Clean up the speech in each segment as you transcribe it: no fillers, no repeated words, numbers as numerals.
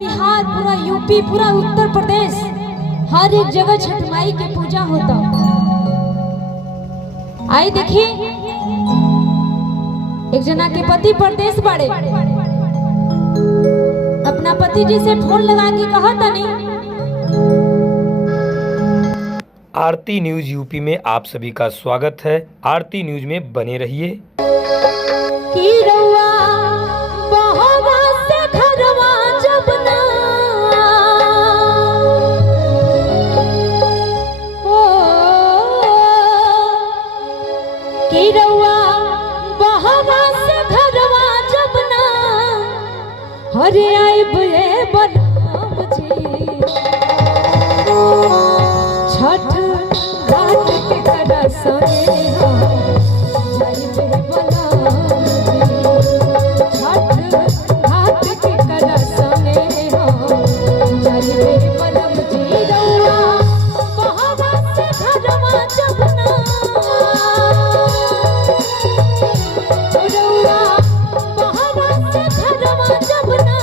बिहार, पूरा यूपी, पूरा उत्तर प्रदेश, हर एक जगह छठ माई की पूजा होता। आई देखिए, एक जना के पति परदेश बाड़े, अपना पति जी से फोन लगा के कहा था नहीं। आरती न्यूज यूपी में आप सभी का स्वागत है। आरती न्यूज में बने रहिए। हरे आइब ये बलराम जी, छठ घाट के करा सने जाइबे बलराम जी, छठ घाट के करा सने जाइबे बलराम जी। रउआ बहवा से घरवा जबना, रउआ बहवा से घरवा जबना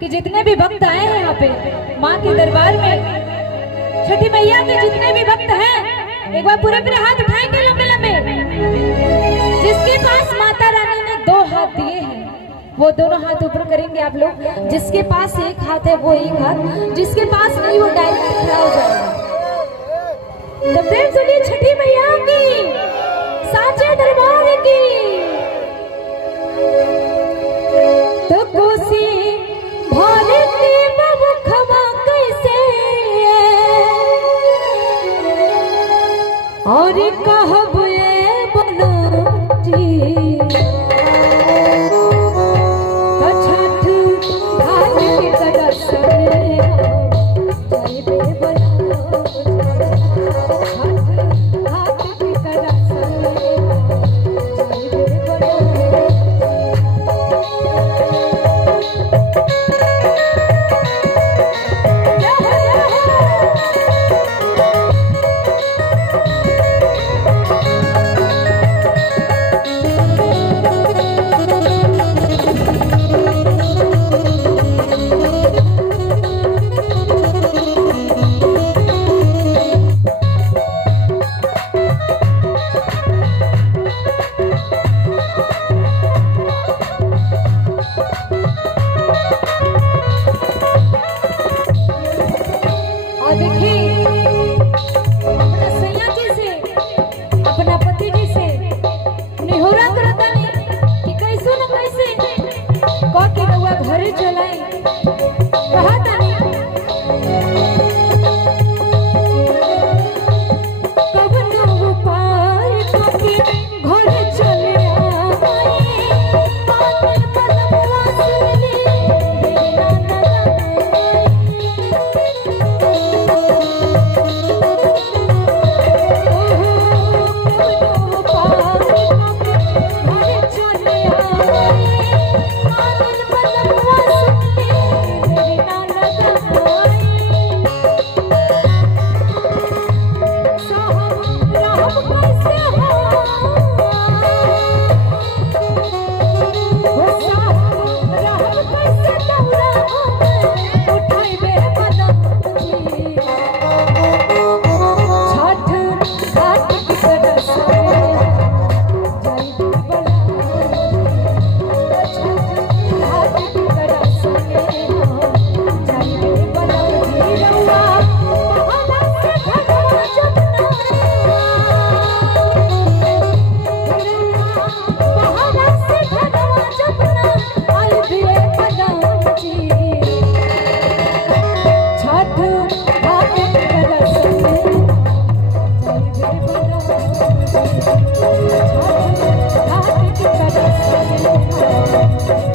कि जितने भी भक्त आए हैं यहाँ पे माँ के दरबार में, छठी मैया के जितने भी भक्त हैं, एक बार पूरे पूरे हाथ उठाएंगे लंबे लंबे। जिसके पास माता रानी ने 2 हाथ दिए हैं वो दोनों हाथ ऊपर करेंगे आप लोग। जिसके पास एक हाथ है वो एक हाथ, जिसके पास नहीं वो डायरेक्ट खड़ा हो जाएगा। जब प्रेम सुनिए छठी मैया की, साचे दरबार की। तो कोसी भारत की बबुखवा कैसे और कहब ये बनौटी, तो छठ घाट के दर्शन जाइबे बनौटी, छठ घाट के दर्शन जाइबे बनौटी। और देखिए अपना सैया जी से, अपना पति जी से निहोरा करता नहीं कि कैसे न कैसे कह के रउआ घरे चलाई। कहा तानी कवनो उपाय करके घरे चले आई, पागल पलवा सुनली मेरा नगाई।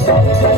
Thank you.